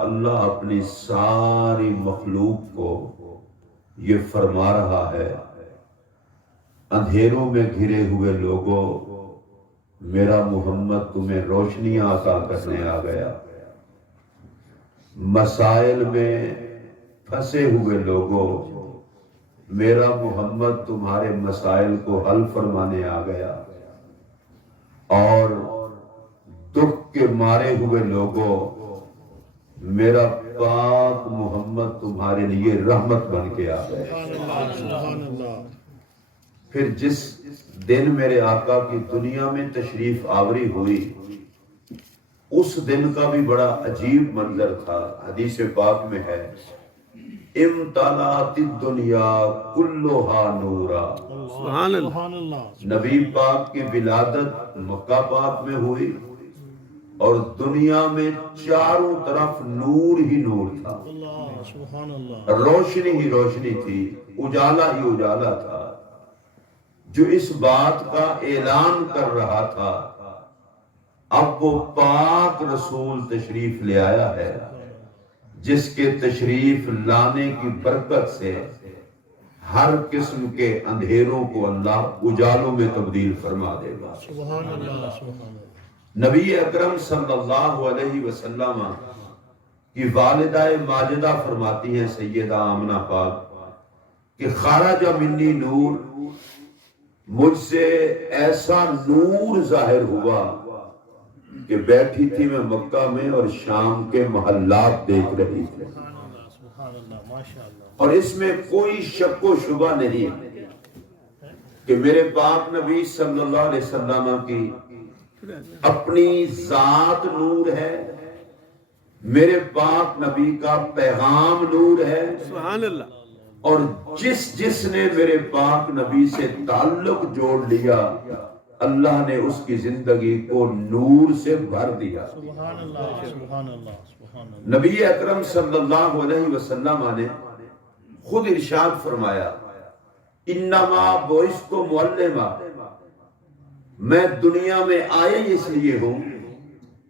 اللہ اپنی ساری مخلوق کو یہ فرما رہا ہے، اندھیروں میں گھرے ہوئے لوگوں، میرا محمد تمہیں روشنیاں عطا کرنے آ گیا۔ مسائل میں پھنسے ہوئے لوگوں، میرا محمد تمہارے مسائل کو حل فرمانے آ گیا۔ اور دکھ کے مارے ہوئے لوگوں، میرا پاک محمد تمہارے لیے رحمت بن کے آ گیا۔ پھر جس دن میرے آقا کی دنیا میں تشریف آوری ہوئی، اس دن کا بھی بڑا عجیب منظر تھا۔ حدیث پاک میں ہے، امتلأت الدنیا کلھا نورا۔ سبحان اللہ۔ نبی پاک کی ولادت مکہ پاک میں ہوئی اور دنیا میں چاروں طرف نور ہی نور تھا، روشنی ہی روشنی تھی، اجالا ہی اجالا تھا۔ جو اس بات کا اعلان کر رہا تھا، اب وہ پاک رسول تشریف لے آیا ہے، جس کے تشریف لانے کی برکت سے ہر قسم کے اندھیروں کو اللہ اجالوں میں تبدیل فرما دے گا۔ سبحان اللہ۔ نبی اکرم صلی اللہ علیہ وسلم کی والدہ ماجدہ فرماتی ہیں، سیدہ آمنہ پاک، کہ خرج منی نور، مجھ سے ایسا نور ظاہر ہوا کہ بیٹھی تھی میں مکہ میں اور شام کے محلات دیکھ رہی تھی، اور اس میں کوئی شک و شبہ نہیں کہ میرے پاک نبی صلی اللہ علیہ وسلم کی اپنی ذات نور ہے، میرے پاک نبی کا پیغام نور ہے، سبحان اللہ۔ اور جس نے میرے پاک نبی سے تعلق جوڑ لیا، اللہ نے اس کی زندگی کو نور سے بھر دیا۔ سبحان اللہ، سبحان اللہ، سبحان اللہ۔ نبی اکرم صلی اللہ علیہ وسلم نے خود ارشاد فرمایا، انما بعثت معلما، میں دنیا میں آیا اس لیے ہوں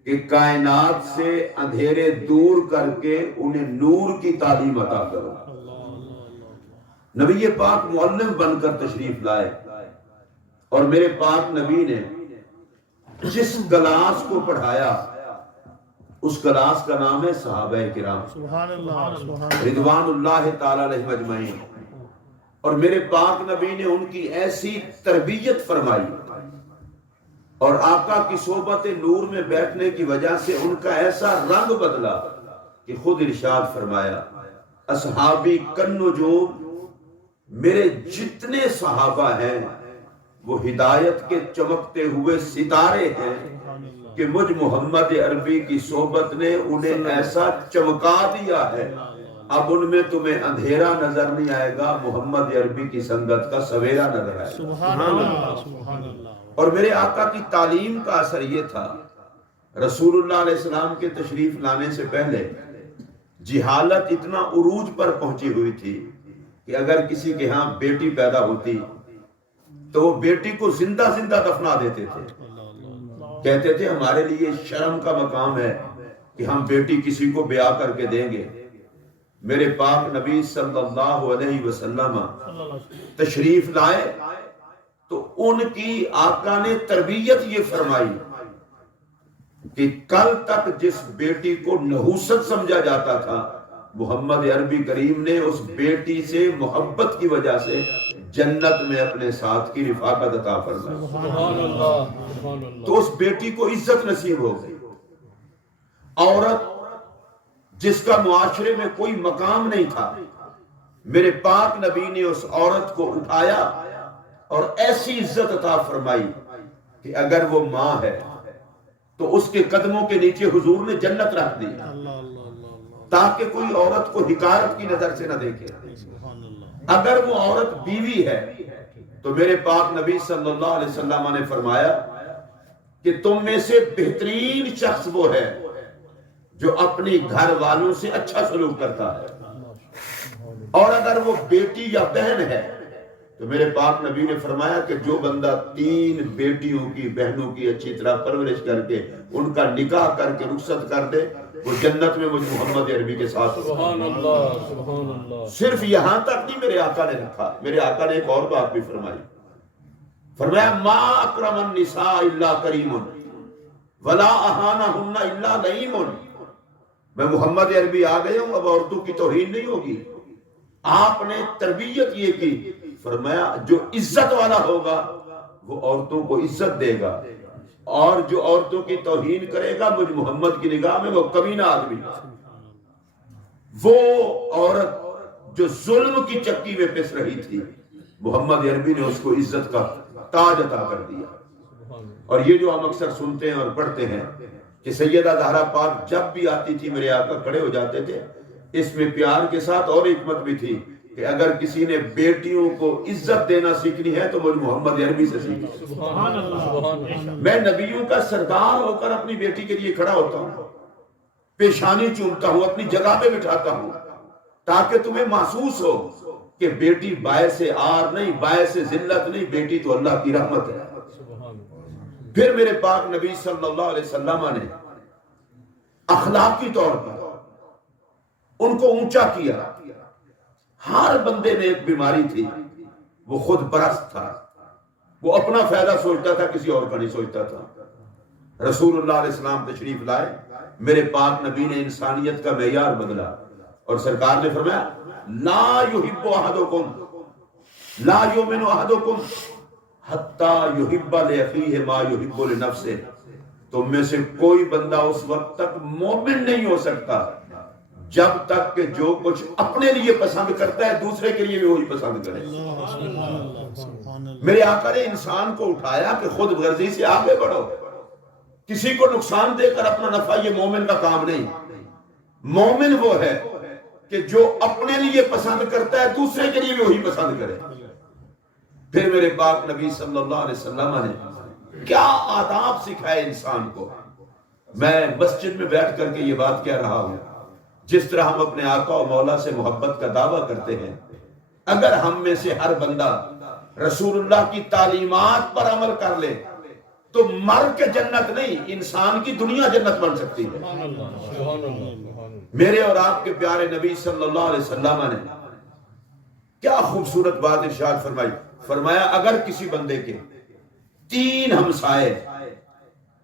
کہ کائنات سے اندھیرے دور کر کے انہیں نور کی تعلیم عطا کروں۔ نبی پاک معلم بن کر تشریف لائے، اور میرے پاک نبی نے جس کلاس کو پڑھایا، اس کلاس کا نام ہے صحابہ کرام سبحان اللہ، سبحان اللہ، رضوان اللہ تعالی علیہم اجمعین۔ اور میرے پاک نبی نے ان کی ایسی تربیت فرمائی، اور آقا کی صحبت نور میں بیٹھنے کی وجہ سے ان کا ایسا رنگ بدلا کہ خود ارشاد فرمایا، اصحابی کالنجوم، میرے جتنے صحابہ ہیں وہ ہدایت کے چمکتے ہوئے ستارے ہیں کہ مجھ محمد عربی کی صحبت نے انہیں ایسا چمکا دیا ہے، اب ان میں تمہیں اندھیرا نظر نہیں آئے گا، محمد عربی کی سنگت کا سویرا نظر آئے گا۔ سبحان اللہ، سبحان اللہ۔ اور میرے آقا کی تعلیم کا اثر یہ تھا، رسول اللہ علیہ السلام کے تشریف لانے سے پہلے جہالت اتنا عروج پر پہنچی ہوئی تھی کہ اگر کسی کے ہاں بیٹی پیدا ہوتی تو وہ بیٹی کو زندہ زندہ دفنا دیتے تھے، کہتے تھے ہمارے لیے شرم کا مقام ہے کہ ہم بیٹی کسی کو بیاہ کر کے دیں گے۔ میرے پاک نبی صلی اللہ علیہ وسلم تشریف لائے تو ان کی آقا نے تربیت یہ فرمائی کہ کل تک جس بیٹی کو نحوست سمجھا جاتا تھا، محمد عربی کریم نے اس بیٹی سے محبت کی وجہ سے جنت میں اپنے ساتھ کی رفاقت عطا فرمائی، سبحان اللہ، سبحان اللہ۔ تو اس بیٹی کو عزت نصیب ہو گئی۔ عورت جس کا معاشرے میں کوئی مقام نہیں تھا، میرے پاک نبی نے اس عورت کو اٹھایا اور ایسی عزت عطا فرمائی کہ اگر وہ ماں ہے تو اس کے قدموں کے نیچے حضور نے جنت رکھ دی، تاکہ کوئی عورت کو حقارت کی نظر سے نہ دیکھے۔ اگر وہ عورت بیوی ہے تو میرے پاک نبی صلی اللہ علیہ وسلم نے فرمایا کہ تم میں سے بہترین شخص وہ ہے جو اپنی گھر والوں سے اچھا سلوک کرتا ہے، اور اگر وہ بیٹی یا بہن ہے تو میرے پاک نبی نے فرمایا کہ جو بندہ 3 بیٹیوں کی بہنوں کی اچھی طرح پرورش کر کے ان کا نکاح کر کے رخصت کر دے وہ جنت میں مجھ محمد عربی کے ساتھ ہوگا۔ سبحان اللہ سبحان اللہ۔ صرف یہاں تک نہیں میرے آقا نے رکھا، میرے آقا نے ایک اور بات بھی فرمائی، فرمایا ما اکرم النساء الا کریم ولا اہانہن الا لئیم۔ میں محمد عربی آ گیا ہوں، اب عورتوں کی توہین نہیں ہوگی۔ آپ نے تربیت یہ کی، فرمایا جو عزت والا ہوگا وہ عورتوں کو عزت دے گا، اور جو عورتوں کی توہین کرے گا مجھ محمد کی نگاہ میں وہ کمینہ آدمی۔ وہ عورت جو ظلم کی چکی میں پس رہی تھی، محمد عربی نے اس کو عزت کا تاج عطا کر دیا۔ اور یہ جو ہم اکثر سنتے ہیں اور پڑھتے ہیں کہ سیدہ زہرا پاک جب بھی آتی تھی میرے آقا کھڑے ہو جاتے تھے، اس میں پیار کے ساتھ اور حکمت بھی تھی کہ اگر کسی نے بیٹیوں کو عزت دینا سیکھنی ہے تو مجھ محمد عربی سے سیکھیں۔ سبحان اللہ سبحان اللہ۔ میں نبیوں کا سردار ہو کر اپنی بیٹی کے لیے کھڑا ہوتا ہوں، پیشانی چومتا ہوں، اپنی جگہ پہ بٹھاتا ہوں، تاکہ تمہیں محسوس ہو کہ بیٹی باعث عار نہیں، باعث ذلت نہیں، بیٹی تو اللہ کی رحمت ہے۔ پھر میرے پاک نبی صلی اللہ علیہ وسلم نے اخلاقی طور پر ان کو اونچا کیا۔ ہر بندے میں ایک بیماری تھی، وہ خود پرست تھا، وہ اپنا فائدہ سوچتا تھا، کسی اور کا نہیں سوچتا تھا۔ رسول اللہ علیہ السلام تشریف لائے، میرے پاک نبی نے انسانیت کا معیار بدلا، اور سرکار نے فرمایا لا یحب احدکم لا یؤمن احدکم حتی یحب لاخیہ ما یحب لنفسہ۔ تم میں سے کوئی بندہ اس وقت تک مومن نہیں ہو سکتا جب تک کہ جو کچھ اپنے لیے پسند کرتا ہے دوسرے کے لیے بھی وہی پسند کرے۔ میرے آقا نے انسان کو اٹھایا کہ خود غرضی سے آگے بڑھو، کسی کو نقصان دے کر اپنا نفع، یہ مومن کا کام نہیں۔ مومن وہ ہے کہ جو اپنے لیے پسند کرتا ہے دوسرے کے لیے بھی وہی پسند کرے۔ پھر میرے پاک نبی صلی اللہ علیہ وسلم نے کیا آداب سکھائے انسان کو۔ میں مسجد میں بیٹھ کر کے یہ بات کہہ رہا ہوں، جس طرح ہم اپنے آقا و مولا سے محبت کا دعویٰ کرتے ہیں، اگر ہم میں سے ہر بندہ رسول اللہ کی تعلیمات پر عمل کر لے تو مر کے جنت نہیں، انسان کی دنیا جنت بن سکتی ہے۔ میرے اور آپ کے پیارے نبی صلی اللہ علیہ وسلم نے کیا خوبصورت بات ارشاد فرمائی، فرمایا اگر کسی بندے کے 3 ہمسائے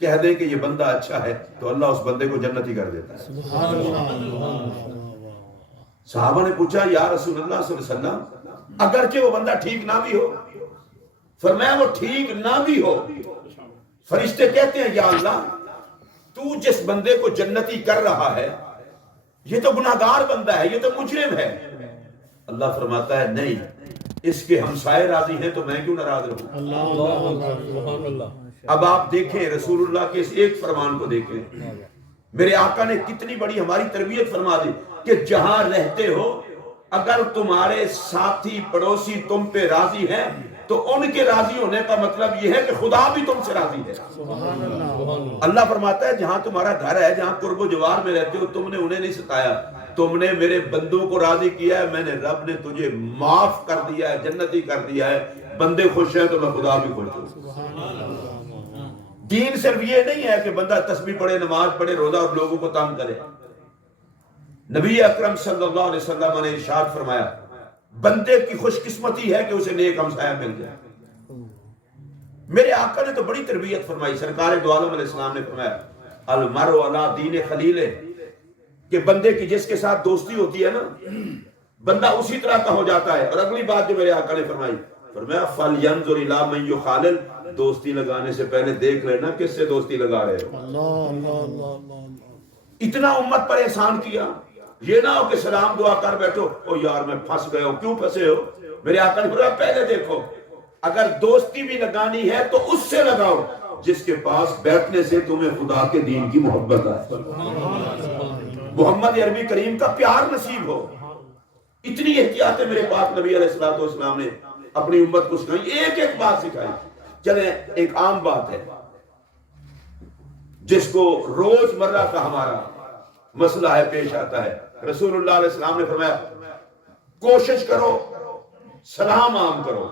کہہ دیں کہ یہ بندہ اچھا ہے تو اللہ اس بندے کو جنتی کر دیتا ہے۔ صحابہ نے پوچھا یا رسول اللہ صلی اللہ علیہ وسلم اگرچہ وہ بندہ ٹھیک نہ بھی ہو؟ فرمایا وہ ٹھیک نہ بھی ہو، فرشتے کہتے ہیں یا اللہ تو جس بندے کو جنتی کر رہا ہے یہ تو گناہگار بندہ ہے، یہ تو مجرم ہے۔ اللہ فرماتا ہے نہیں، اس کے ہمسائے راضی ہیں تو میں کیوں ناراض رہوں۔ اب آپ دیکھیں رسول اللہ کے اس ایک فرمان کو دیکھیں، میرے آقا نے کتنی بڑی ہماری تربیت فرما دی کہ جہاں رہتے ہو اگر تمہارے ساتھی پڑوسی تم پہ راضی ہیں تو ان کے راضی ہونے کا مطلب یہ ہے کہ خدا بھی تم سے راضی ہے۔ اللہ فرماتا ہے جہاں تمہارا گھر ہے، جہاں قرب و جوار میں رہتے ہو، تم نے انہیں نہیں ستایا، تم نے میرے بندوں کو راضی کیا ہے، میں نے رب نے تجھے معاف کر دیا ہے، جنتی کر دیا ہے، بندے خوش ہیں تو میں خدا بھی خوش ہوں۔ دین صرف یہ نہیں ہے کہ بندہ تسبیح پڑھے، نماز پڑھے، روزہ اور لوگوں کو تنگ کرے۔ نبی اکرم صلی اللہ علیہ وسلم نے ارشاد فرمایا بندے کی خوش قسمتی ہے کہ اسے نیک ہمسایہ مل جائے۔ میرے آقا نے تو بڑی تربیت فرمائی، سرکار دو عالم علیہ السلام نے فرمایا المرء علی دین خلیلہ، کہ بندے کی جس کے ساتھ دوستی ہوتی ہے نا بندہ اسی طرح کا ہو جاتا ہے۔ اور اگلی بات جو میرے آقا نے فرمائی، فرمایا فَلْيَنْظُرْ إِلَىٰ مَنْ يُخَالِلْ، دوستی لگانے سے پہلے دیکھ لینا کس سے دوستی لگا رہے ہو۔ اتنا امت پر احسان کیا، یہ نہ ہو کہ سلام دعا کر بیٹھو او یار میں پھنس گئے ہو، کیوں پھنسے ہو؟ میرے آقا نے فرمایا پہلے دیکھو، اگر دوستی بھی لگانی ہے تو اس سے لگاؤ جس کے پاس بیٹھنے سے تمہیں خدا کے دین کی محبت ہے، محمد عربی کریم کا پیار نصیب ہو۔ اتنی احتیاطیں میرے پاک نبی علیہ السلام نے اپنی امت کو سکھائی، ایک ایک بات سکھائی۔ چلیں ایک عام بات ہے جس کو روز مرہ کا ہمارا مسئلہ ہے، پیش آتا ہے۔ رسول اللہ علیہ السلام نے فرمایا کوشش کرو سلام عام کرو،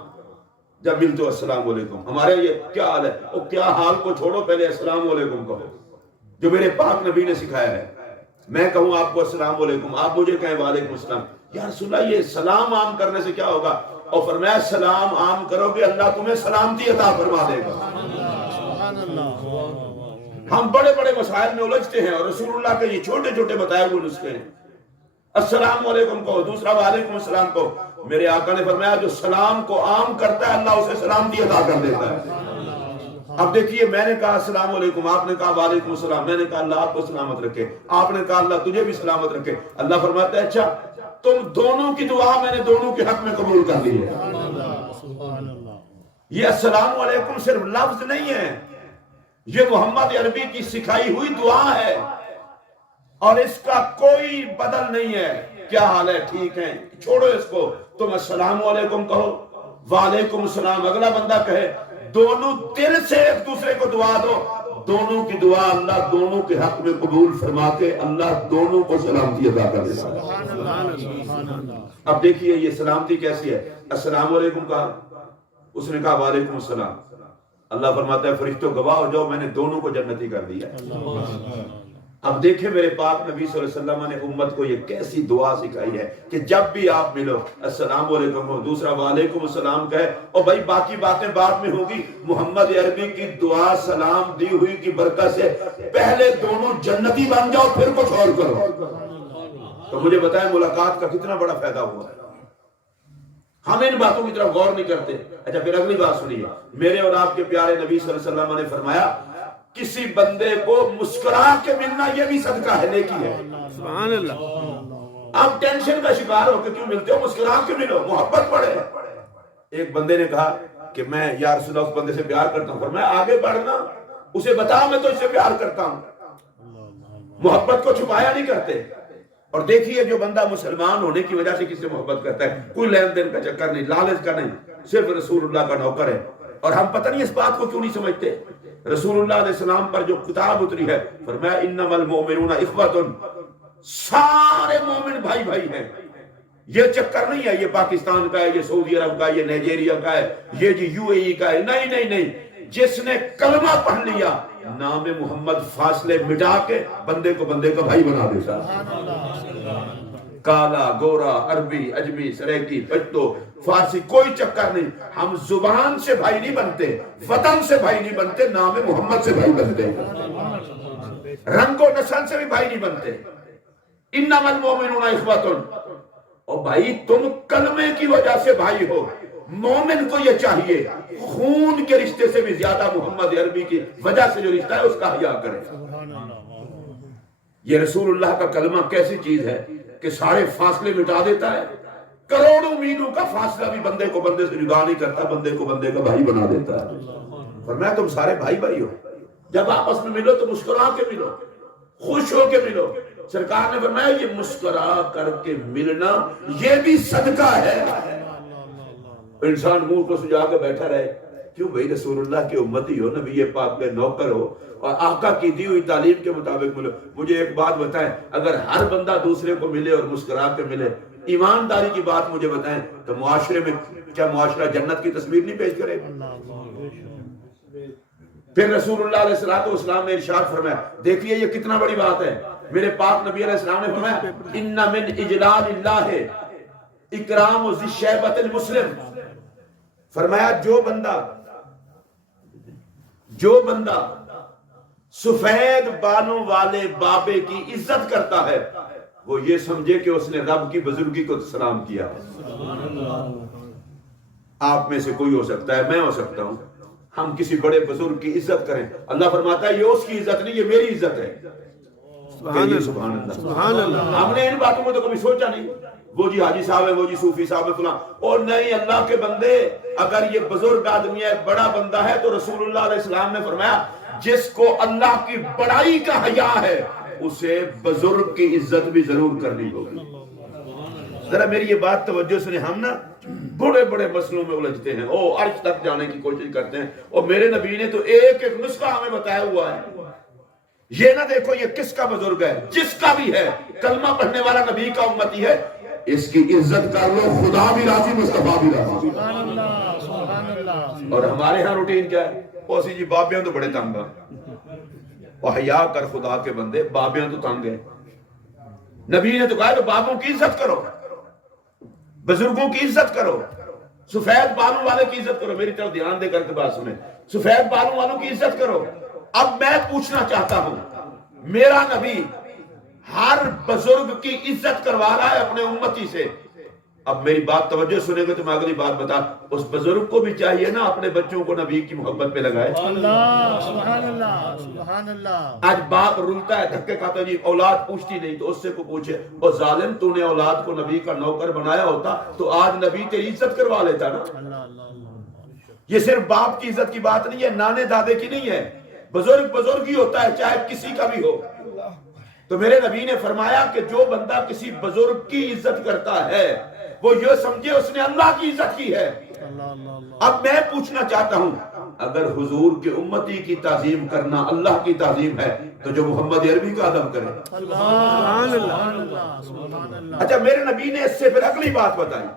جب ملتے ہو السلام علیکم. ہمارے یہ کیا حال ہے؟ وہ کیا حال کو چھوڑو، پہلے السلام علیکم کہو، جو میرے پاک نبی نے سکھایا ہے. میں کہوں آپ کو السلام علیکم، آپ مجھے کہیں وعلیکم السلام. یا رسول اللہ یہ سلام عام کرنے سے کیا ہوگا؟ اور فرمایا سلام عام کرو گے اللہ تمہیں سلامتی عطا فرما دے گا. ہم بڑے بڑے مسائل میں الجھتے ہیں اور رسول اللہ کے یہ چھوٹے چھوٹے بتائے ہوئے نسخے ہیں. السلام علیکم کہو، دوسرا وعلیکم السلام کہو. میرے آقا نے فرمایا جو سلام کو عام کرتا ہے اللہ اسے سلامتی عطا کر دیتا ہے. اب دیکھیے میں نے کہا السلام علیکم، آپ نے کہا وعلیکم السلام، میں نے کہا اللہ آپ کو سلامت رکھے، آپ نے کہا اللہ تجھے بھی سلامت رکھے. اللہ فرماتا ہے اچھا تم دونوں کی دعا میں نے دونوں کے حق میں قبول کر لی ہے. یہ السلام علیکم صرف لفظ نہیں ہے، یہ محمد عربی کی سکھائی ہوئی دعا ہے اور اس کا کوئی بدل نہیں ہے. کیا حال ہے؟ ٹھیک ہے، چھوڑو اس کو، تم السلام علیکم کہو، وعلیکم السلام اگلا بندہ کہے، دونوں دل سے ایک دوسرے کو دعا دو. دونوں کی دعا اللہ دونوں کے حق میں قبول فرما کے اللہ دونوں کو سلامتی عطا کر دیتا ہے. اب دیکھیے یہ سلامتی کیسی ہے. السلام علیکم کہا، اس نے کہا وعلیکم السلام. اللہ فرماتا ہے فرشتوں گواہ ہو جاؤ میں نے دونوں کو جنتی کر دیا. اب دیکھیں میرے پاک نبی صلی اللہ علیہ وسلم نے امت کو یہ کیسی دعا سکھائی ہے کہ جب بھی آپ ملو السلام علیکم ہو، دوسرا وعلیکم السلام کہے. اور بھائی باقی باتیں بعد میں ہوگی. محمد عربی کی دعا سلام دی ہوئی کی برکت سے پہلے دونوں جنتی بن جاؤ پھر کچھ اور کرو. تو مجھے بتائیں ملاقات کا کتنا بڑا فائدہ ہوا ہے. ہم ان باتوں کی طرف غور نہیں کرتے. اچھا پھر اگلی بات سنیے. میرے اور آپ کے پیارے نبی صلی اللہ علیہ وسلم نے فرمایا کسی بندے کو مسکرا کے ملنا یہ بھی صدقہ ہے، نیکی ہے. سبحان اللہ. آپ ٹینشن کا شکار ہو کہ کیوں ملتے ہو؟ مسکرا کے ملو، محبت بڑھے. ایک بندے نے کہا کہ میں یا رسول اللہ اس بندے سے پیار کرتا ہوں. میں آگے بڑھنا، اسے بتا میں تو اس سے پیار کرتا ہوں. محبت کو چھپایا نہیں کرتے. اور دیکھیے جو بندہ مسلمان ہونے کی وجہ سے کس سے محبت کرتا ہے، کوئی لین دین کا چکر نہیں، لالچ کا نہیں، صرف رسول اللہ کا نوکر ہے. اور ہم پتہ نہیں اس بات کو کیوں نہیں سمجھتے. رسول اللہ علیہ السلام پر جو کتاب اتری ہے فرمایا انما المؤمنون اخوۃ، سارے مومن بھائی بھائی ہیں. یہ چکر نہیں ہے یہ پاکستان کا ہے، یہ سعودی عرب کا ہے، یہ نائجیریا کا ہے، یہ جی یو اے ای کا ہے. نہیں نہیں نہیں، جس نے کلمہ پڑھ لیا نام محمد فاصلے مٹا کے بندے کو بندے کا بھائی بنا دیتا. کالا گورا عربی اجمی سریکی پشتو فارسی کوئی چکر نہیں. ہم زبان سے بھائی نہیں بنتے، وطن سے بھائی نہیں بنتے، نام محمد سے بھائی بنتے، رنگ و نسل سے بھی بھائی نہیں بنتے. انما المؤمنون اخوۃ. اور بھائی تم کلمے کی وجہ سے بھائی ہو. مومن کو یہ چاہیے خون کے رشتے سے بھی زیادہ محمد عربی کی وجہ سے جو رشتہ ہے اس کا حیا کرے. یہ رسول اللہ کا کلمہ کیسی چیز ہے کہ سارے فاصلے مٹا دیتا ہے. کروڑوں میلوں کا فاصلہ بھی بندے کو بندے سے جدا نہیں کرتا، بندے کو بندے کا بھائی بنا دیتا ہے. فرمایا تم سارے بھائی بھائی ہو، جب آپس میں ملو تو مسکرا کے ملو، خوش ہو کے ملو. سرکار نے فرمایا یہ مسکرا کر کے ملنا یہ بھی صدقہ ہے. انسان منہ کو سجا کے بیٹھا رہے، کیوں بھائی رسول اللہ کے امتی ہو، نبی پاک کے نوکر ہو اور آقا کی دی ہوئی تعلیم کے مطابق ملو. مجھے ایک بات بتائیں، اگر ہر بندہ دوسرے کو ملے اور مسکرا کے ملے، ایمانداری کی بات مجھے بتائیں، تو معاشرے میں کیا معاشرہ جنت کی تصویر نہیں پیش کرے گا؟ پھر رسول اللہ علیہ السلام نے ارشاد فرمایا، دیکھیے یہ کتنا بڑی بات ہے. میرے پاک نبی علیہ السلام نے فرمایا ان من اجلال اللہ اکرام ذی الشیبۃ المسلم. فرمایا جو بندہ سفید بالوں والے بابے کی عزت کرتا ہے وہ یہ سمجھے کہ اس نے رب کی بزرگی کو سلام کیا ہے. آپ میں سے کوئی ہو سکتا ہے، میں ہو سکتا ہوں، ہم کسی بڑے بزرگ کی عزت کریں. اللہ فرماتا ہے یہ اس کی عزت نہیں، یہ میری عزت ہے. سبحان اللہ. ہم نے ان باتوں کو تو کبھی سوچا نہیں. وہ جی حاجی صاحب ہے، وہ جی صوفی صاحب ہے فلاں. اور نہیں، اللہ کے بندے اگر یہ بزرگ آدمی ہے، بڑا بندہ ہے، تو رسول اللہ علیہ السلام نے فرمایا جس کو اللہ کی بڑائی کا حیا ہے اسے بزرگ کی عزت بھی ضرور کرنی ہوگی. ذرا میری یہ بات توجہ سے، ہم نا بڑے بڑے مسئلوں میں الجھتے ہیں، عرش تک جانے کی کوشش کرتے ہیں، اور میرے نبی نے تو ایک ایک نسخہ ہمیں بتایا ہوا ہے. یہ نہ دیکھو یہ کس کا بزرگ ہے، جس کا بھی ہے، کلمہ پڑھنے والا نبی کا امتی ہے، اس کی عزت کر لو، خدا بھی راضی، مصطفیٰ بھی راضی. اور ہمارے ہاں روٹین کیا ہے؟ اسی جی بابیاں تو بڑے تنگ ہیں، حیا کر خدا کے بندے، بابیاں تو تنگ ہیں۔ نبی نے تو کہا کہ بابوں کی عزت کرو، بزرگوں کی عزت کرو، سفید بالوں والے کی عزت کرو۔ میری طرف دھیان دے کر کے بات سنیں، سفید بالوں والوں کی عزت کرو۔ اب میں پوچھنا چاہتا ہوں، میرا نبی ہر بزرگ کی عزت کروا رہا ہے اپنے امتی سے۔ اب میری بات توجہ سنیں گے تو میں اگلی بات بتا، اس بزرگ کو بھی چاہیے نا اپنے بچوں کو نبی کی محبت پہ لگائے۔ اللہ سبحان اللہ سبحان اللہ۔ آج باپ رلتا ہے، دھکے کھاتا ہے، جی اولاد پوچھتی نہیں، تو اس سے کو پوچھے، اور ظالم تو نے اولاد کو نبی کا نوکر بنایا ہوتا تو آج نبی تیری عزت کروا لیتا نا۔ اللہ اللہ اللہ۔ یہ صرف باپ کی عزت کی بات نہیں ہے، نانے دادے کی نہیں ہے، بزرگ ہی ہوتا ہے، چاہے کسی کا بھی ہو۔ تو میرے نبی نے فرمایا کہ جو بندہ کسی بزرگ کی عزت کرتا ہے وہ یہ سمجھے اس نے اللہ کی عزت کی ہے۔ اللہ اللہ اللہ۔ اب میں پوچھنا چاہتا ہوں، اگر حضور کے امتی کی تعظیم کرنا اللہ کی تعظیم ہے تو جو محمد عربی کا ادب کرے۔ سبحان اللہ سبحان اللہ۔ اچھا، میرے نبی نے اس سے پھر اگلی بات بتائی،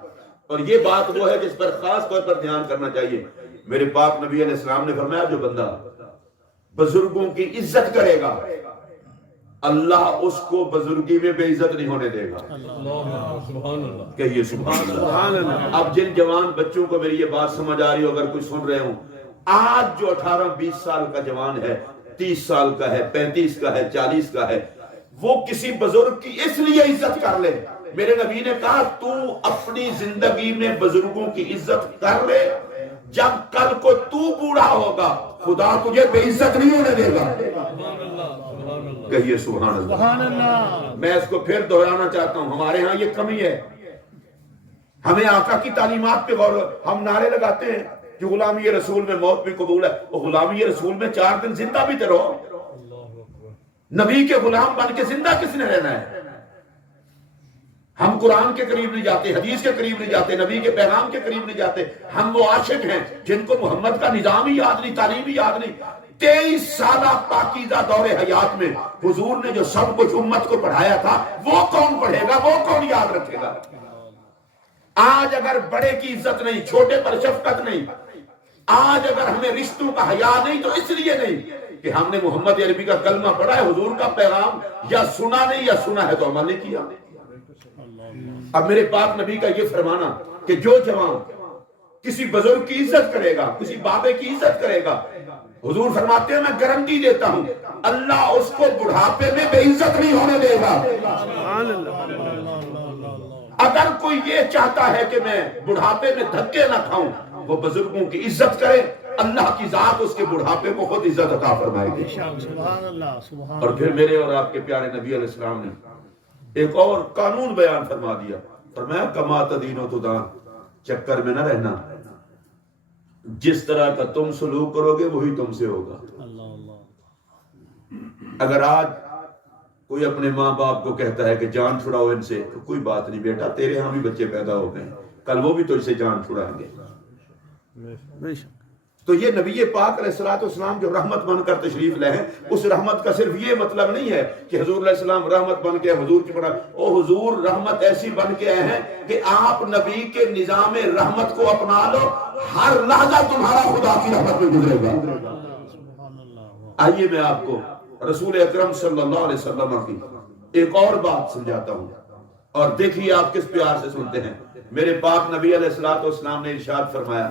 اور یہ بات وہ ہے جس پر خاص طور پر دھیان کرنا چاہیے۔ میرے پاک نبی علیہ السلام نے فرمایا جو بندہ بزرگوں کی عزت کرے گا اللہ اس کو بزرگی میں بے عزت نہیں ہونے دے گا۔ سبحان اللہ۔ کہیے سبحان اللہ۔ اب جن جوان بچوں کو میری یہ بات سمجھ آ رہی ہو، اگر کوئی سن رہے ہوں، آج جو 18-20 سال کا جوان ہے، 30 سال کا ہے، 35 کا ہے، 40 کا ہے، وہ کسی بزرگ کی اس لیے عزت کر لے، میرے نبی نے کہا تو اپنی زندگی میں بزرگوں کی عزت کر لے، جب کل کو تو بوڑھا ہوگا خدا تجھے بے عزت نہیں ہونے دے گا۔ کہیے سبحان اللہ۔ سبحان اللہ۔ میں اس کو پھر دہرانا چاہتا ہوں، ہمارے ہاں یہ کمی ہے، ہمیں آقا کی تعلیمات پہ غور، ہم نعرے لگاتے ہیں کہ غلامی رسول میں موت بھی قبول ہے، وہ غلامی رسول میں 4 دن زندہ بھی تو رہو۔ نبی کے غلام بن کے زندہ کس نے رہنا ہے؟ ہم قرآن کے قریب نہیں جاتے، حدیث کے قریب نہیں جاتے، نبی کے پیغام کے قریب نہیں جاتے۔ ہم وہ عاشق ہیں جن کو محمد کا نظام ہی یاد نہیں، تعلیم ہی یاد نہیں۔ 23 سالہ پاکیزہ دور حیات میں حضور نے جو سب کچھ امت کو پڑھایا تھا وہ کون پڑھے گا، وہ کون یاد رکھے گا؟ آج اگر بڑے کی عزت نہیں، چھوٹے پر شفقت نہیں، آج اگر ہمیں رشتوں کا حیا نہیں تو اس لیے نہیں کہ ہم نے محمد عربی کا کلمہ پڑھا ہے، حضور کا پیغام یا سنا نہیں، یا سنا ہے تو عمل نہیں کیا۔ اب میرے پاک نبی کا یہ فرمانا کہ جو جوان کسی بزرگ کی عزت کرے گا، کسی بابے کی عزت کرے گا، حضور فرماتے ہیں میں گارنٹی دیتا ہوں اللہ اس کو بڑھاپے میں بے عزت نہیں ہونے دے گا۔ اگر کوئی یہ چاہتا ہے کہ میں بڑھاپے میں دھکے نہ کھاؤں، وہ بزرگوں کی عزت کرے، اللہ کی ذات اس کے بڑھاپے کو خود عزت عطا فرمائے گی۔ سبحان اللہ سبحان اور پھر میرے اور آپ کے پیارے نبی علیہ السلام نے ایک اور قانون بیان فرما دیا، فرمایا کما تدین و تدان، چکر میں نہ رہنا، جس طرح کا تم سلوک کرو گے وہی تم سے ہوگا۔ اگر آج کوئی اپنے ماں باپ کو کہتا ہے کہ جان چھڑاؤ ان سے، تو کوئی بات نہیں بیٹا، تیرے ہاں بھی بچے پیدا ہو گئے، کل وہ بھی تجھ سے جان چھڑائیں گے۔ تو یہ نبی پاک علیہ الصلوۃ والسلام جو رحمت بن کر تشریف لائے ہیں، اس رحمت کا صرف یہ مطلب نہیں ہے کہ حضور علیہ السلام رحمت بن کے حضور کی بنا، او حضور رحمت ایسی بن کے آئے ہیں کہ آپ نبی کے نظام رحمت کو اپنا لو، ہر لحظہ تمہارا خدا کی رحمت میں گزرے گا۔ آئیے میں آپ کو رسول اکرم صلی اللہ علیہ وسلم کی ایک اور بات سمجھاتا ہوں، اور دیکھیے آپ کس پیار سے سنتے ہیں۔ میرے پاک نبی علیہ الصلوۃ والسلام نے ارشاد فرمایا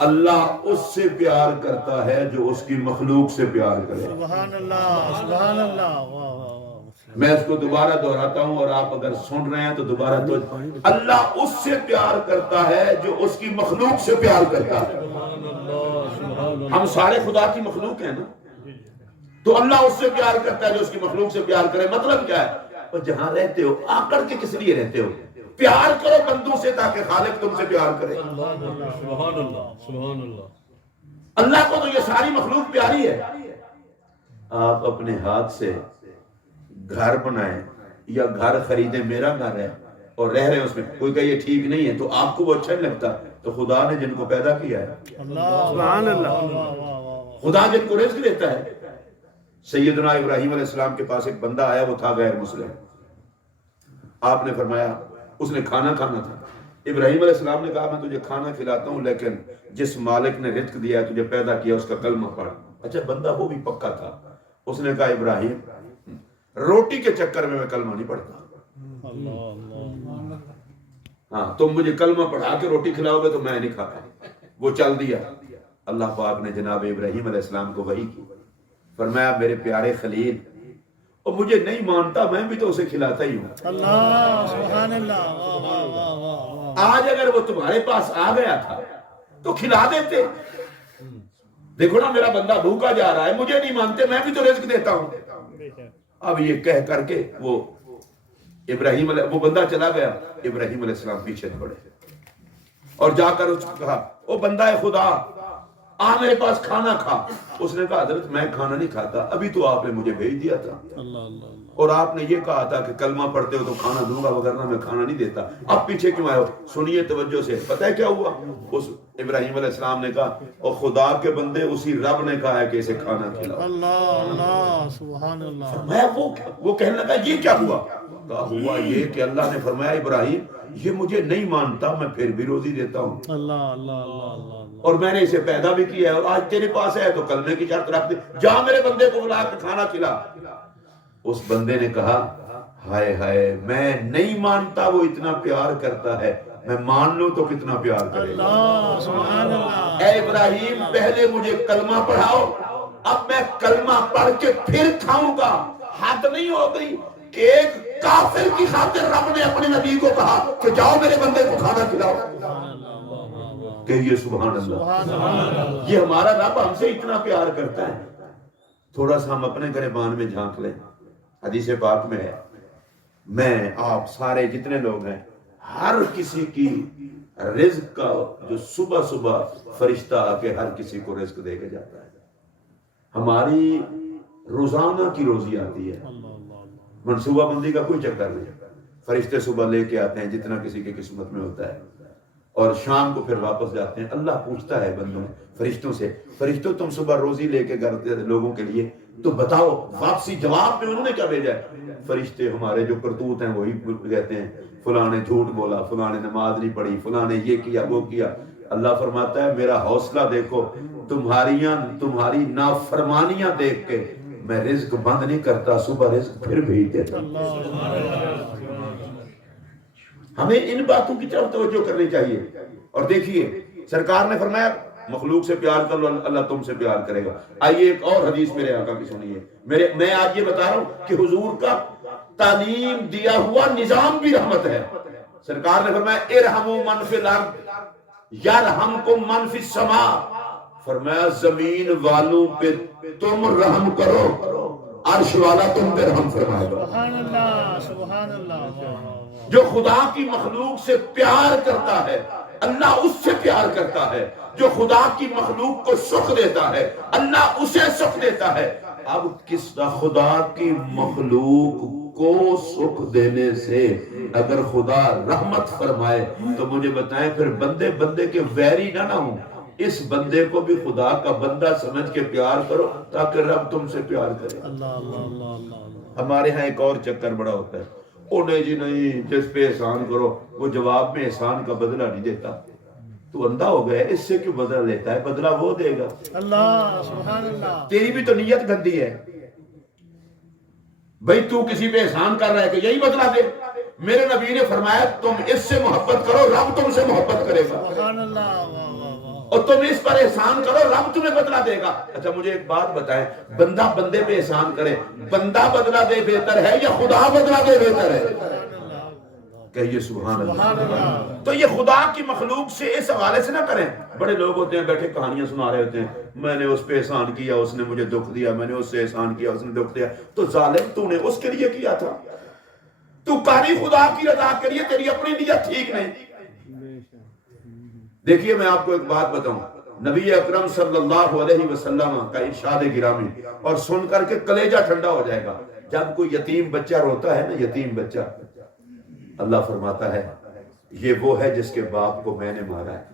اللہ اس سے پیار کرتا ہے جو اس کی مخلوق سے پیار کرے۔ سبحان اللہ سبحان اللہ۔ واہ واہ واہ۔ میں اس کو دوبارہ دہراتا ہوں، اور آپ اگر سن رہے ہیں تو دوبارہ تو اللہ اس سے پیار کرتا ہے جو اس کی مخلوق سے پیار کرتا ہے۔ ہم سارے خدا کی مخلوق ہیں نا، تو اللہ اس سے پیار کرتا ہے جو اس کی مخلوق سے پیار کرے۔ مطلب کیا ہے؟ اور جہاں رہتے ہو آکڑ کے کس لیے رہتے ہو؟ پیار کرو بندوں سے تاکہ خالق تم سے پیار کرے۔ سبحان اللہ سبحان اللہ۔ اللہ کو تو یہ ساری مخلوق پیاری ہے۔ آپ اپنے ہاتھ سے گھر بنائیں یا گھر خریدیں، میرا گھر ہے اور رہ رہے ہیں اس میں، کوئی کہے یہ ٹھیک نہیں ہے تو آپ کو وہ اچھا نہیں لگتا، تو خدا نے جن کو پیدا کیا ہے، سبحان اللہ۔ خدا جن کو رزق دیتا ہے۔ سیدنا ابراہیم علیہ السلام کے پاس ایک بندہ آیا، وہ تھا غیر مسلم۔ آپ نے فرمایا، اس نے کھانا کھانا تھا، ابراہیم علیہ السلام نے کہا میں تجھے کھانا کھلاتا ہوں لیکن جس مالک نے رزق دیا ہے تجھے پیدا کیا اس کا کلمہ پڑھ. اچھا بندہ وہ بھی پکا تھا. اس نے کہا ابراہیم روٹی کے چکر میں کلمہ نہیں پڑھتا. اللہ اللہ ہاں تم مجھے کلمہ پڑھا کے روٹی کھلاؤ گے تو میں نہیں کھاتا. وہ چل دیا. اللہ پاک نے جناب ابراہیم علیہ السلام کو وحی کی. فرمایا میرے پیارے خلیل اور مجھے نہیں مانتا میں بھی تو اسے کھلاتا ہی ہوں. اللہ سبحان اللہ واہ واہ واہ واہ. آج اگر وہ تمہارے پاس آ گیا تھا تو کھلا دیتے. دیکھو نا میرا بندہ بھوکا جا رہا ہے مجھے نہیں مانتے میں بھی تو رزق دیتا ہوں. اب یہ کہہ کر کے وہ بندہ چلا گیا. ابراہیم علیہ السلام پیچھے پڑے اور جا کر اس کو کہا او بندہ خدا آ میرے پاس کھانا کھا. اس نے کہا حضرت میں کھانا نہیں کھاتا ابھی تو آپ نے مجھے بھیج دیا تھا اللہ اللہ اور آپ نے یہ کہا تھا کہ کلمہ پڑھتے ہو تو کھانا دوں گا وگرنہ میں کھانا نہیں دیتا. اب پیچھے کیوں آئے ہو؟ سنیے توجہ سے. پتہ ہے کیا ہوا؟ اس ابراہیم علیہ السلام نے کہا اور خدا کے بندے اسی رب نے کہا ہے کہ اسے کھانا کھلاؤ. اللہ اللہ سبحان اللہ. میں وہ کہنے لگا یہ کیا ہوا؟ کہا ہوا یہ کہ اللہ نے فرمایا ابراہیم یہ مجھے نہیں مانتا میں پھر بھی روزی دیتا ہوں اللہ اللہ اللہ اللہ اور میں نے اسے پیدا بھی کیا ہے اور آج تیرے پاس ہے تو کلمے کی شرط رکھ دے جا میرے بندے کو بلا کے کھانا کھلا. اس بندے نے کہا ہائے ہائے میں نہیں مانتا وہ اتنا پیار کرتا ہے میں مان لوں تو کتنا پیار کرے گا. اللہ سبحان اللہ. اے ابراہیم پہلے مجھے کلمہ پڑھاؤ اب میں کلمہ پڑھ کے پھر کھاؤں گا. حد نہیں ہو گئی کہ ایک کافر کی خاطر رب نے اپنے نبی کو کہا کہ جاؤ میرے بندے کو کھانا کھلاؤ. کہیے سبحان اللہ. یہ ہمارا رب ہم سے اتنا پیار کرتا ہے. تھوڑا سا ہم اپنے گریبان میں جھانک لیں. حدیث پاک میں ہے میں آپ سارے جتنے لوگ ہیں ہر کسی کی رزق کا جو صبح صبح فرشتہ آ کے ہر کسی کو رزق دے کے جاتا ہے. ہماری روزانہ کی روزی آتی ہے. منصوبہ بندی کا کوئی چکر نہیں. فرشتے صبح لے کے آتے ہیں جتنا کسی کی قسمت میں ہوتا ہے اور شام کو پھر واپس جاتے ہیں. اللہ پوچھتا ہے بندوں فرشتوں سے فرشتوں تم صبح روزی لے کے گھر لوگوں کے لیے تو بتاؤ واپسی جواب میں انہوں نے کیا بھیجا ہے؟ فرشتے ہمارے جو کرتوت ہیں وہی کہتے ہیں فلاں نے جھوٹ بولا فلاں نے نماز نہیں پڑھی فلاں نے یہ کیا وہ کیا. اللہ فرماتا ہے میرا حوصلہ دیکھو تمہاری نافرمانیاں دیکھ کے میں رزق بند نہیں کرتا صبح رزق پھر بھیج دیتا. ہمیں ان باتوں کی طرف توجہ کرنی چاہیے. اور دیکھیے سرکار نے فرمایا مخلوق سے پیار کر لو اللہ تم سے پیار کرے گا. آئیے ایک اور حدیث میرے آقا کی سنیے. میں آج یہ بتا رہا ہوں کہ حضور کا تعلیم دیا ہوا نظام بھی رحمت ہے. سرکار نے فرمایا ارحموا من فی الارض یرحمکم من فی السماء. فرمایا زمین والوں پہ تم رحم کرو عرش والا تم پہ رحم فرمائے گا. سبحان اللہ سبحان اللہ. جو خدا کی مخلوق سے پیار کرتا ہے اللہ اس سے پیار کرتا ہے. جو خدا کی مخلوق کو سکھ دیتا ہے اللہ اسے سکھ دیتا ہے. اب کس خدا کی مخلوق کو سکھ دینے سے اگر خدا رحمت فرمائے تو مجھے بتائیں پھر بندے کے ویری نہ ہوں. اس بندے کو بھی خدا کا بندہ سمجھ کے پیار کرو تاکہ رب تم سے پیار کرے. اللہ اللہ اللہ اللہ. ہمارے ہاں ایک اور چکر بڑا ہوتا ہے نہیں جی نہیں جس پہ احسان کرو وہ جواب میں احسان کا بدلہ نہیں دیتا. تو اندھا ہو گیا اس سے کیوں بدلہ لیتا ہے؟ بدلہ وہ دے گا. اللہ سبحان اللہ. تیری بھی تو نیت گندی ہے بھئی تو کسی پہ احسان کر رہا ہے کہ یہی بدلہ دے. میرے نبی نے فرمایا تم اس سے محبت کرو رب تم سے محبت کرے گا. سبحان اللہ. اور تم اس پر احسان کرو رب تمہیں بدلہ دے گا. اچھا مجھے ایک بات بتائیں بندہ بندے پہ احسان کرے بندہ بدلہ دے بہتر ہے یا خدا بدلہ دے بہتر ہے؟ کہیے سبحان اللہ. تو یہ خدا کی مخلوق سے اس حوالے سے نہ کریں. بڑے لوگ ہوتے ہیں بیٹھے کہانیاں سنا رہے ہوتے ہیں میں نے اس پہ احسان کیا اس نے مجھے دکھ دیا میں نے اس سے احسان کیا اس نے دکھ دیا. تو ظالم تو نے اس کے لیے کیا تھا تو کاری خدا کی رضا کے لیے تیری اپنی نیت ٹھیک نہیں. دیکھیے میں آپ کو ایک بات بتاؤں نبی اکرم صلی اللہ علیہ وسلم کا ارشاد گرامی اور سن کر کے کلیجہ ٹھنڈا ہو جائے گا. جب کوئی یتیم بچہ روتا ہے نا یتیم بچہ اللہ فرماتا ہے یہ وہ ہے جس کے باپ کو میں نے مارا ہے.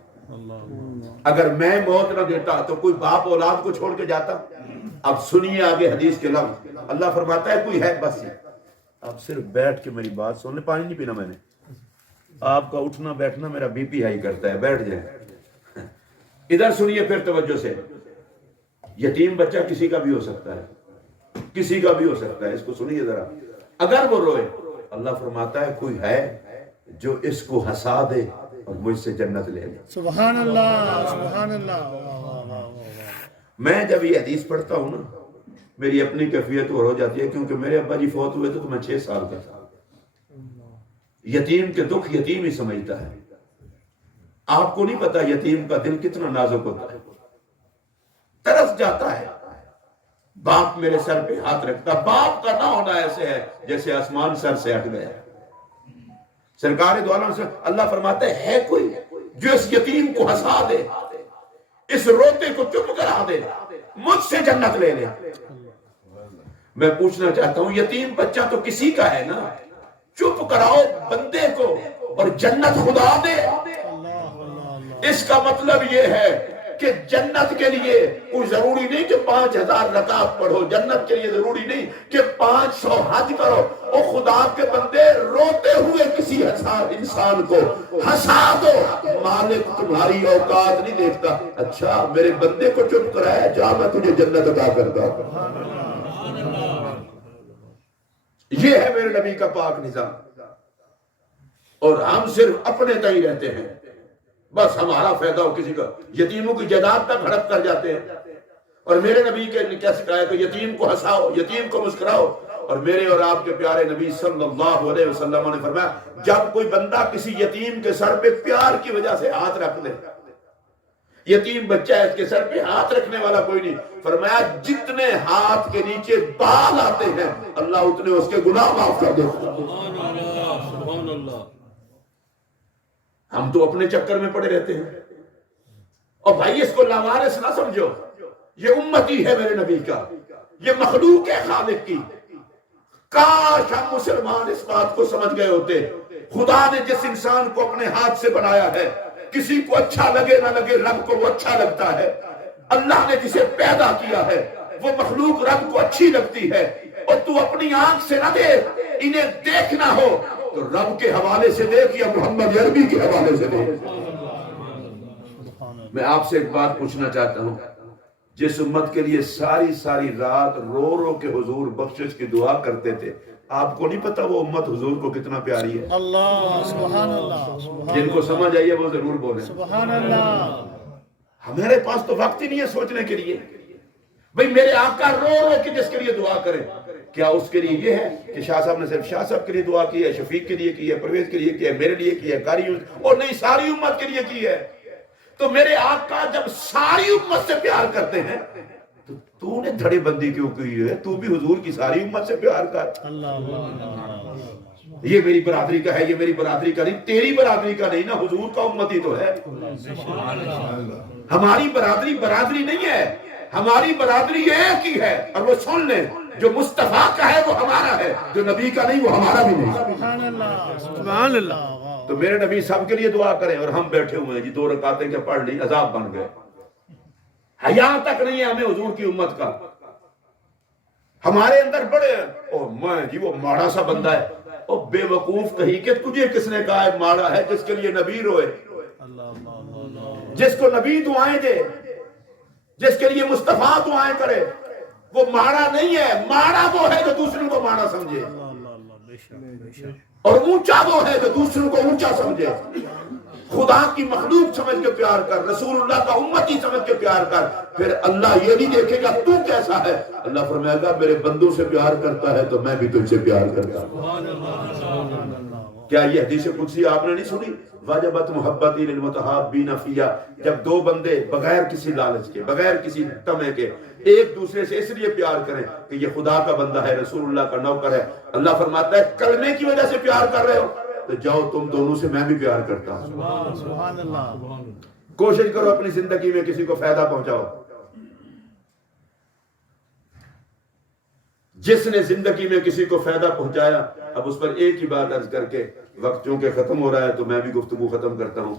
اگر میں موت نہ دیتا تو کوئی باپ اولاد کو چھوڑ کے جاتا؟ اب سنیے آگے حدیث کے لفظ. اللہ فرماتا ہے کوئی ہے بس اب صرف بیٹھ کے میری بات سن لے. پانی نہیں پینا میں نے آپ کا اٹھنا بیٹھنا میرا بی پی ہائی کرتا ہے، بیٹھ جائیں۔ ادھر سنیے پھر توجہ سے، یتیم بچہ کسی کا بھی ہو سکتا ہے، کسی کا بھی ہو سکتا ہے، اس کو سنیے ذرا۔ اگر وہ روئے، اللہ فرماتا ہے کوئی ہے جو اس کو ہنسا دے اور مجھ سے جنت لے لے۔ سبحان اللہ، سبحان اللہ، واہ واہ واہ واہ۔ میں جب یہ حدیث پڑھتا ہوں نا، میری اپنی کیفیت اور ہو جاتی ہے، کیونکہ میرے ابا جی فوت ہوئے تھے تو میں 6 سال کا تھا۔ یتیم کے دکھ یتیم ہی سمجھتا ہے۔ آپ کو نہیں پتا یتیم کا دل کتنا نازک ہوتا ہے، ترس جاتا ہے۔ باپ میرے سر پہ ہاتھ رکھتا، باپ کا نہ ہونا ایسے ہے جیسے آسمان سر سے ہٹ گیا۔ سرکار دو عالم سے اللہ فرماتا ہے کوئی جو اس یتیم کو ہنسا دے، اس روتے کو چپ کرا دے، مجھ سے جنت لے لے۔ میں پوچھنا چاہتا ہوں، یتیم بچہ تو کسی کا ہے نا، چپ کراؤ بندے کو اور جنت خدا دے۔ اس کا مطلب یہ ہے کہ جنت کے لیے کوئی ضروری نہیں کہ 5000 رکعت پڑھو، جنت کے لیے ضروری نہیں کہ 500 حج کرو۔ او خدا کے بندے، روتے ہوئے کسی انسان کو ہنسا دو، مالک تمہاری اوقات نہیں دیکھتا۔ اچھا میرے بندے کو چپ کرایا، جا میں تجھے جنت عطا کرتا ہوں۔ یہ ہے میرے نبی کا پاک نظام، اور ہم صرف اپنے تئیں رہتے ہیں، بس ہمارا فائدہ ہو کسی کا۔ یتیموں کی جائیداد تک ہڑپ کر جاتے ہیں، اور میرے نبی کے نے کیا سکھایا کہ یتیم کو ہنساؤ، یتیم کو مسکراؤ۔ اور میرے اور آپ کے پیارے نبی صلی اللہ علیہ وسلم نے فرمایا جب کوئی بندہ کسی یتیم کے سر پہ پیار کی وجہ سے ہاتھ رکھ دے، یتیم بچہ ہے اس کے سر پہ ہاتھ رکھنے والا کوئی نہیں، فرمایا جتنے ہاتھ کے نیچے بال آتے ہیں اللہ اتنے اس کے گناہ معاف کر دے۔ سبحان اللہ، سبحان اللہ۔ ہم تو اپنے چکر میں پڑے رہتے ہیں، اور بھائی اس کو لاوارث نہ سمجھو، یہ امتی ہے میرے نبی کا، یہ مخلوق ہے خالق کی۔ کاش ہم مسلمان اس بات کو سمجھ گئے ہوتے، خدا نے جس انسان کو اپنے ہاتھ سے بنایا ہے، کسی کو اچھا لگے نہ لگے رب کو وہ اچھا لگتا ہے۔ اللہ نے جسے پیدا کیا ہے وہ مخلوق رب کو اچھی لگتی ہے، اور تو اپنی آنکھ سے نہ دیکھ، انہیں دیکھنا ہو تو رب کے حوالے سے دیکھ یا محمد عربی کے حوالے سے دیکھ۔ میں آپ سے ایک بات پوچھنا چاہتا ہوں، جس امت کے لیے ساری رات رو رو کے حضور بخشش کی دعا کرتے تھے، آپ کو نہیں پتا وہ امت حضور کو کتنا پیاری ہے؟ اللہ، سبحان اللہ، جن کو سمجھ آئیے وہ ضرور بولیں۔ سبحان اللہ۔ ہمارے پاس تو وقت ہی نہیں ہے سوچنے کے لیے، بھئی میرے آقا رو رو کے جس کے لیے دعا کریں، کیا اس کے لیے یہ ہے کہ شاہ صاحب نے صرف شاہ صاحب کے لیے دعا کی ہے، شفیق کے لیے کی ہے، پرویز کے لیے کی ہے، میرے لیے کی ہے، قاری اور نہیں ساری امت کے لیے کی ہے؟ تو میرے آقا جب ساری امت سے پیار کرتے ہیں تو تو نے دھڑے بندی کیوں کی ہے؟ تو بھی حضور کی ساری امت سے پیار کر۔ یہ میری برادری کا ہے، یہ میری برادری کا نہیں، تیری برادری کا نہیں نا، حضور کا امتی تو ہے۔ ہماری برادری برادری نہیں ہے، ہماری برادری ایک ہی ہے، اور وہ سن لیں جو مصطفیٰ کا ہے وہ ہمارا ہے، جو نبی کا نہیں وہ ہمارا بھی نہیں۔ سبحان اللہ، سبحان اللہ۔ تو میرے نبی سب کے لیے دعا کریں، اور ہم بیٹھے ہوئے ہیں جی 2 رکعتیں کیا پڑھ لی، عذاب بن گئے۔ حیا تک نہیں ہے ہمیں حضور کی امت کا۔ ہمارے اندر بڑے میں جی وہ ماڑا سا بندہ ہے، او بے وقوف کہیں کہ تجھے کس نے کہا ہے ماڑا ہے؟ جس کے لیے نبی روئے، جس کو نبی دعائیں دے، جس کے لیے مصطفیٰ دعائیں کرے، وہ ماڑا نہیں ہے۔ ماڑا وہ ہے جو دوسروں کو ماڑا سمجھے، اور اونچا وہ ہے جو دوسروں کو اونچا سمجھے۔ خدا کی مخلوق سمجھ کے پیار کر، رسول اللہ کا امتی سمجھ کے پیار کر، پھر اللہ یہ نہیں دیکھے گا تو کیسا ہے، اللہ فرمائے گا میرے بندوں سے پیار کرتا ہے تو میں بھی تجھ سے پیار کرتا ہوں۔ کیا یہ حدیث قدسی آپ نے نہیں سنی؟ وجبت محبتی للمتحابین فیہ، جب 2 بندے بغیر کسی لالچ کے، بغیر کسی طمع کے ایک دوسرے سے اس لیے پیار کریں کہ یہ خدا کا بندہ ہے، رسول اللہ کا نوکر ہے، اللہ فرماتا ہے کلمے کی وجہ سے پیار کر رہے ہو تو جاؤ تم دونوں سے میں بھی پیار کرتا ہوں۔ سبحان اللہ۔ کوشش کرو اپنی زندگی میں کسی کو فائدہ پہنچاؤ۔ جس نے زندگی میں کسی کو فائدہ پہنچایا، اب اس پر ایک ہی بات عرض کر کے وقت چونکہ ختم ہو رہا ہے تو میں بھی گفتگو ختم کرتا ہوں۔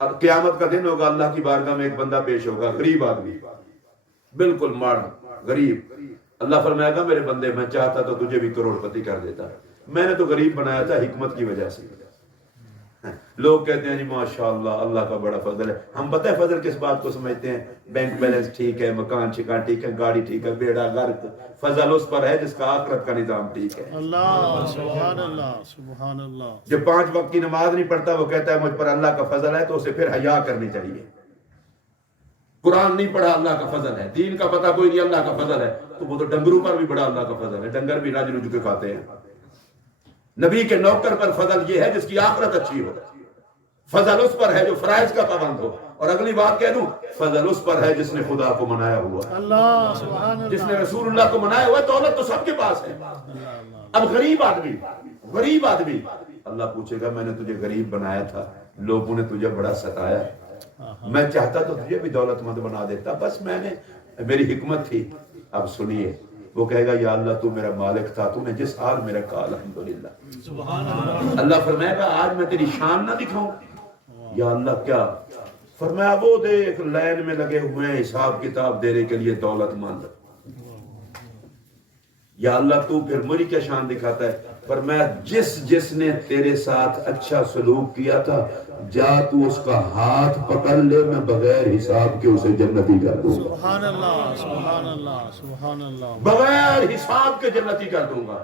اب قیامت کا دن ہوگا، اللہ کی بارگاہ میں ایک بندہ پیش ہوگا، غریب آدمی، بالکل ماڑا غریب۔ اللہ فرمائے گا میرے بندے میں چاہتا تو تجھے بھی کروڑ پتی کر دیتا، میں نے تو غریب بنایا تھا حکمت کی وجہ سے، لوگ کہتے ہیں جی ماشاءاللہ اللہ کا بڑا فضل ہے. ہم پتہ ہے فضل کس بات کو سمجھتے ہیں؟ بینک بیلنس ٹھیک ہے، مکان شکان ٹھیک ہے، گاڑی ٹھیک ہے، بیڑا غرق. فضل اس پر ہے جس کا آخرت کا نظام ٹھیک ہے. اللہ سبحان اللہ سبحان اللہ. جو 5 وقت کی نماز نہیں پڑھتا وہ کہتا ہے مجھ پر اللہ کا فضل ہے، تو اسے پھر حیا کرنی چاہیے. قرآن نہیں پڑھا اللہ کا فضل ہے، دین کا پتہ کوئی نہیں اللہ کا فضل ہے، تو وہ تو ڈنگروں پر بھی بڑا اللہ کا فضل ہے. ڈنگر بھی رج رج کے کھاتے ہیں. نبی کے نوکر پر فضل یہ ہے جس کی آخرت اچھی ہو. فضل اس پر ہے جو فرائض کا پابند ہو. اور اگلی بات کہہ دوں، فضل اس پر ہے جس نے خدا کو منایا ہوا، اللہ سبحان اللہ. جس نے رسول اللہ کو منایا ہوا. دولت تو سب کے پاس ہے. اب غریب آدمی اللہ پوچھے گا میں نے تجھے غریب بنایا تھا، لوگوں نے تجھے بڑا ستایا، میں چاہتا تو تجھے بھی دولت مند بنا دیتا، بس میری حکمت تھی. اب سنیے، وہ کہے گا یا اللہ تو میرا مالک تھا، تو نے جس حال میں رکھا الحمدللہ. اللہ فرمائے گا آج میں تیری شان نہ دکھاؤں؟ یا اللہ کیا؟ فرمایا وہ دیکھ لائن میں لگے ہوئے ہیں حساب کتاب دینے کے لیے دولت مند. یا اللہ تو پھر مجھے کیا شان دکھاتا ہے؟ فرمایا جس نے تیرے ساتھ اچھا سلوک کیا تھا جا تو اس کا ہاتھ پکڑ لے، میں بغیر حساب کے اسے جنتی کر دوں گا. سبحان اللہ سبحان اللہ سبحان اللہ. بغیر حساب کے جنتی کر دوں گا.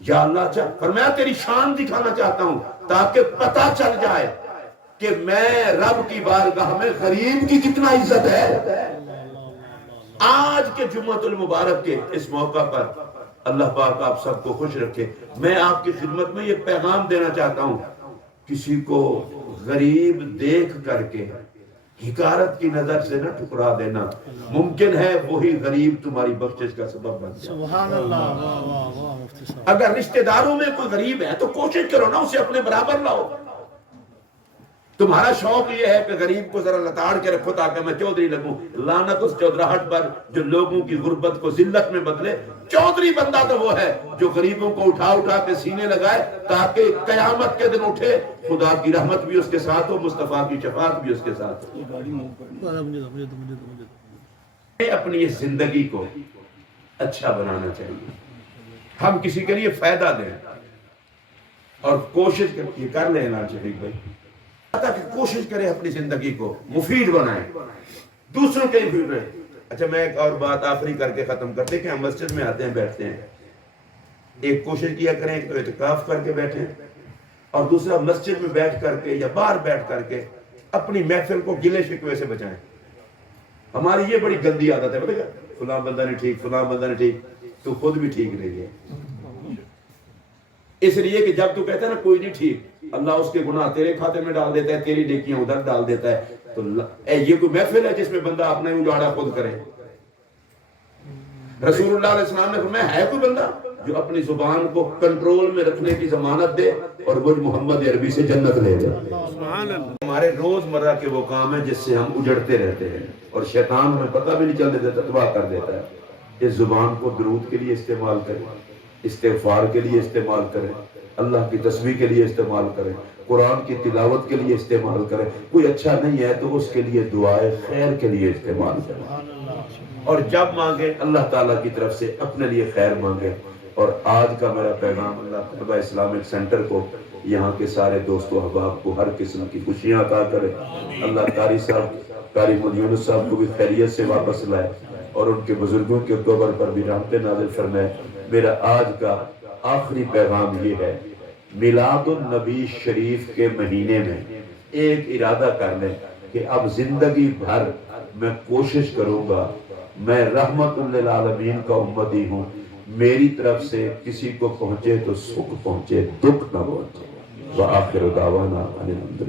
یا اللہ فرمایا تیری شان دکھانا چاہتا ہوں تاکہ پتہ چل جائے کہ میں رب کی بارگاہ میں غریب کی کتنا عزت ہے. آج کے جمعۃ المبارک کے اس موقع پر اللہ پاک آپ سب کو خوش رکھے. میں آپ کی خدمت میں یہ پیغام دینا چاہتا ہوں، کسی کو غریب دیکھ کر کے حقارت کی نظر سے نہ ٹھکرا دینا. ممکن ہے وہی غریب تمہاری بخشش کا سبب بن جائے. سبحان اللہ. واہ واہ واہ مفتی صاحب. اگر رشتہ داروں میں کوئی غریب ہے تو کوشش کرو نا اسے اپنے برابر لاؤ. تمہارا شوق یہ ہے کہ غریب کو ذرا لتاڑ کے رکھو تاکہ میں چودھری لگوں. لعنت اس چودراہٹ پر جو لوگوں کی غربت کو ذلت میں بدلے. چودھری بندہ تو وہ ہے جو غریبوں کو اٹھا کے سینے لگائے تاکہ قیامت کے دن اٹھے خدا کی رحمت بھی اس کے ساتھ ہو، مصطفیٰ کی شفاعت بھی اس کے ساتھ ہو. اپنی اس زندگی کو اچھا بنانا چاہیے. ہم کسی کے لیے فائدہ دیں اور کوشش کر لیں نا شفیق بھائی، کہ کوشش کریں اپنی زندگی کو مفید بنائیں، دوسروں کے مفید رہیں. اچھا میں ایک اور بات آخری کر کے ختم کرتے کہ ہم مسجد میں آتے ہیں بیٹھتے ہیں. ایک کوشش کیا کریں تو اعتکاف کر کے بیٹھیں، اور دوسرا مسجد میں بیٹھ کر کے یا باہر بیٹھ کر کے اپنی محفل کو گلے شکوے سے بچائیں. ہماری یہ بڑی گندی عادت ہے، بتائیں فلاں بندہ نے ٹھیک، فلاں بندہ نے ٹھیک، تو خود بھی ٹھیک نہیں ہے. اس لیے کہ جب تو کہتا ہے نا کوئی نہیں ٹھیک، اللہ اس کے گناہ تیرے کھاتے میں ڈال دیتا ہے، تیری نیکیاں ادھر ڈال دیتا ہے. تو یہ کوئی محفل ہے جس میں بندہ اپنے اجاڑا خود کرے؟ رسول اللہ علیہ السلام نے فرمایا ہے کوئی بندہ جو اپنی زبان کو کنٹرول میں رکھنے کی ضمانت دے اور وہ محمد عربی سے جنت لے جائے. ہمارے روز مرہ کے وہ کام ہیں جس سے ہم اجڑتے رہتے ہیں اور شیطان ہمیں پتہ بھی نہیں چلنے دیتا، تباہ کر دیتا ہے. اس زبان کو درود کے لیے استعمال کریں، استغفار کے لیے استعمال کریں، اللہ کی تسبیح کے لیے استعمال کریں، قرآن کی تلاوت کے لیے استعمال کریں. کوئی اچھا نہیں ہے تو اس کے لیے دعائے خیر کے لیے استعمال کریں، اور جب مانگے اللہ تعالیٰ کی طرف سے اپنے لیے خیر مانگے. اور آج کا میرا پیغام اللہ طلبہ اسلامک سینٹر کو، یہاں کے سارے دوست و احباب کو ہر قسم کی خوشیاں عطا کرے. اللہ قاری محمد یونس صاحب کو بھی خیریت سے واپس لائے اور ان کے بزرگوں کے قبر پر بھی رحمت نازل فرمائے. میرا آج کا آخری پیغام یہ ہے، میلاد النبی شریف کے مہینے میں ایک ارادہ کر لیں کہ اب زندگی بھر میں کوشش کروں گا، میں رحمت للعالمین کا امتی ہوں، میری طرف سے کسی کو پہنچے تو سکھ پہنچے، دکھ نہ پہنچے. وآخر دعوانا ان الحمد للہ.